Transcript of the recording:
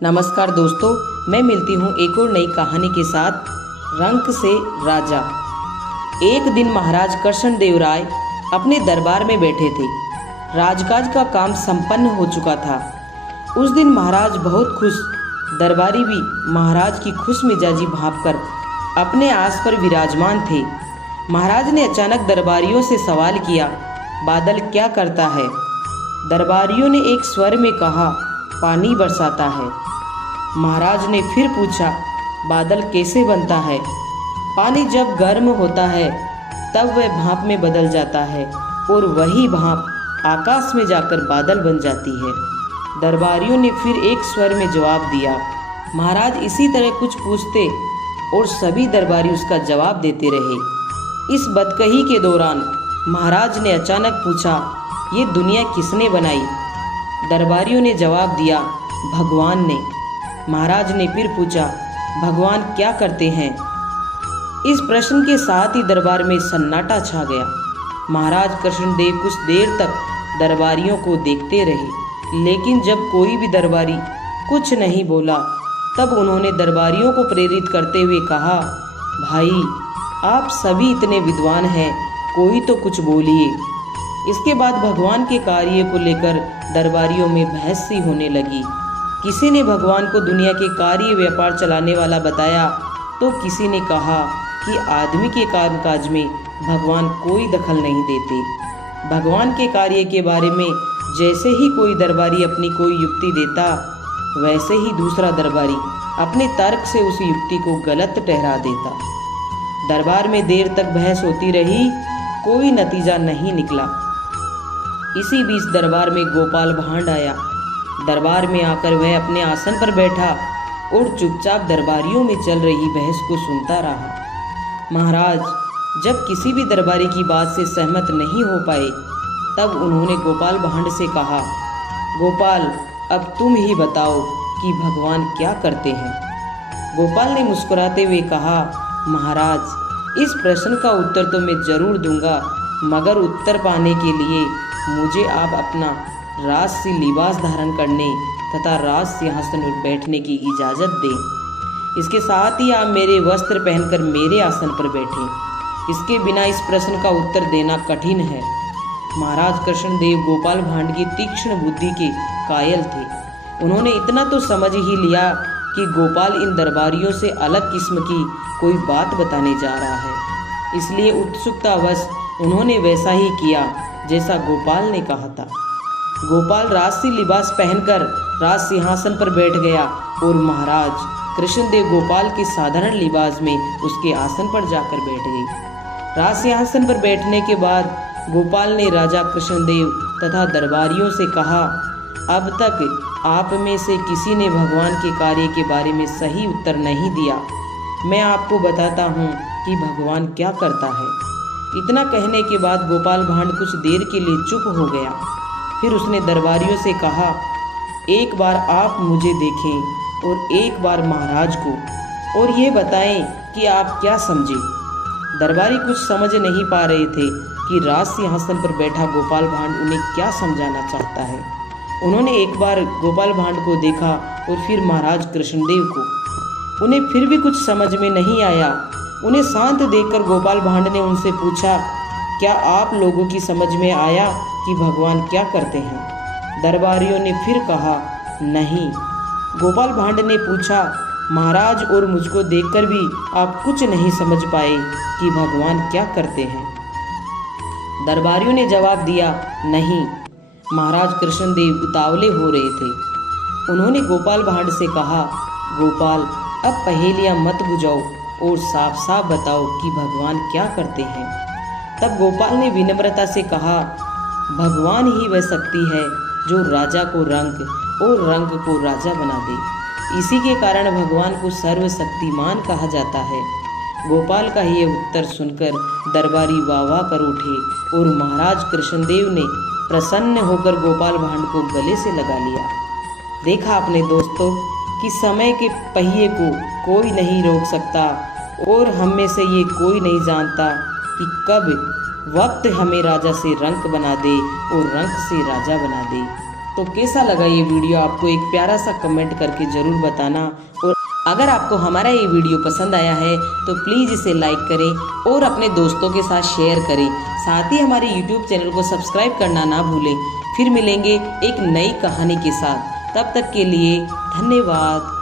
नमस्कार दोस्तों, मैं मिलती हूँ एक और नई कहानी के साथ रंक से राजा। एक दिन महाराज कृष्णदेव राय अपने दरबार में बैठे थे। राजकाज का काम संपन्न हो चुका था। उस दिन महाराज बहुत खुश, दरबारी भी महाराज की खुश मिजाजी भांपकर अपने आस पर विराजमान थे। महाराज ने अचानक दरबारियों से सवाल किया, बादल क्या करता है? दरबारियों ने एक स्वर में कहा, पानी बरसाता है। महाराज ने फिर पूछा, बादल कैसे बनता है? पानी जब गर्म होता है तब वह भाप में बदल जाता है और वही भाप आकाश में जाकर बादल बन जाती है। दरबारियों ने फिर एक स्वर में जवाब दिया। महाराज इसी तरह कुछ पूछते और सभी दरबारी उसका जवाब देते रहे। इस बदकही के दौरान महाराज ने अचानक पूछा, ये दुनिया किसने बनाई? दरबारियों ने जवाब दिया, भगवान ने। महाराज ने फिर पूछा, भगवान क्या करते हैं? इस प्रश्न के साथ ही दरबार में सन्नाटा छा गया। महाराज कृष्णदेव कुछ देर तक दरबारियों को देखते रहे, लेकिन जब कोई भी दरबारी कुछ नहीं बोला तब उन्होंने दरबारियों को प्रेरित करते हुए कहा, भाई आप सभी इतने विद्वान हैं, कोई तो कुछ बोलिए। इसके बाद भगवान के कार्य को लेकर दरबारियों में बहस सी होने लगी। किसी ने भगवान को दुनिया के कार्य व्यापार चलाने वाला बताया तो किसी ने कहा कि आदमी के कामकाज में भगवान कोई दखल नहीं देते। भगवान के कार्य के बारे में जैसे ही कोई दरबारी अपनी कोई युक्ति देता, वैसे ही दूसरा दरबारी अपने तर्क से उस युक्ति को गलत ठहरा देता। दरबार में देर तक बहस होती रही, कोई नतीजा नहीं निकला। इसी बीच दरबार में गोपाल भांड आया। दरबार में आकर वह अपने आसन पर बैठा और चुपचाप दरबारियों में चल रही बहस को सुनता रहा। महाराज जब किसी भी दरबारी की बात से सहमत नहीं हो पाए तब उन्होंने गोपाल भांड से कहा, गोपाल अब तुम ही बताओ कि भगवान क्या करते हैं? गोपाल ने मुस्कुराते हुए कहा, महाराज इस प्रश्न का उत्तर तो मैं जरूर दूंगा, मगर उत्तर पाने के लिए मुझे आप अपना राजसी लिबास धारण करने तथा राज सिंहासन पर बैठने की इजाज़त दें। इसके साथ ही आप मेरे वस्त्र पहनकर मेरे आसन पर बैठें। इसके बिना इस प्रश्न का उत्तर देना कठिन है। महाराज कृष्णदेव गोपाल भांड की तीक्ष्ण बुद्धि के कायल थे। उन्होंने इतना तो समझ ही लिया कि गोपाल इन दरबारियों से अलग किस्म की कोई बात बताने जा रहा है, इसलिए उत्सुकतावश उन्होंने वैसा ही किया जैसा गोपाल ने कहा था। गोपाल राजसी लिबास पहनकर राज सिंहासन पर बैठ गया और महाराज कृष्णदेव गोपाल के साधारण लिबास में उसके आसन पर जाकर बैठ गए। राज सिंहासन पर बैठने के बाद गोपाल ने राजा कृष्णदेव तथा दरबारियों से कहा, अब तक आप में से किसी ने भगवान के कार्य के बारे में सही उत्तर नहीं दिया। मैं आपको बताता हूँ कि भगवान क्या करता है। इतना कहने के बाद गोपाल भांड कुछ देर के लिए चुप हो गया। फिर उसने दरबारियों से कहा, एक बार आप मुझे देखें और एक बार महाराज को, और ये बताएं कि आप क्या समझे। दरबारी कुछ समझ नहीं पा रहे थे कि राज सिंहासन पर बैठा गोपाल भांड उन्हें क्या समझाना चाहता है। उन्होंने एक बार गोपाल भांड को देखा और फिर महाराज कृष्णदेव को। उन्हें फिर भी कुछ समझ में नहीं आया। उन्हें शांत देखकर गोपाल भांड ने उनसे पूछा, क्या आप लोगों की समझ में आया कि भगवान क्या करते हैं? दरबारियों ने फिर कहा, नहीं। गोपाल भांड ने पूछा, महाराज और मुझको देखकर भी आप कुछ नहीं समझ पाए कि भगवान क्या करते हैं? दरबारियों ने जवाब दिया, नहीं। महाराज कृष्णदेव उतावले हो रहे थे। उन्होंने गोपाल भांड से कहा, गोपाल अब पहेलियां मत बुझाओ और साफ साफ बताओ कि भगवान क्या करते हैं। तब गोपाल ने विनम्रता से कहा, भगवान ही वह शक्ति है जो राजा को रंक और रंक को राजा बना दे। इसी के कारण भगवान को सर्वशक्तिमान कहा जाता है। गोपाल का यह उत्तर सुनकर दरबारी वाह वाह कर उठे और महाराज कृष्णदेव ने प्रसन्न होकर गोपाल भांड को गले से लगा लिया। देखा आपने दोस्तों कि समय के पहिए को कोई नहीं रोक सकता और हम में से ये कोई नहीं जानता कि कब वक्त हमें राजा से रंक बना दे और रंक से राजा बना दे। तो कैसा लगा ये वीडियो आपको एक प्यारा सा कमेंट करके ज़रूर बताना। और अगर आपको हमारा ये वीडियो पसंद आया है तो प्लीज़ इसे लाइक करें और अपने दोस्तों के साथ शेयर करें। साथ ही हमारे YouTube चैनल को सब्सक्राइब करना ना भूलें। फिर मिलेंगे एक नई कहानी के साथ, तब तक के लिए धन्यवाद।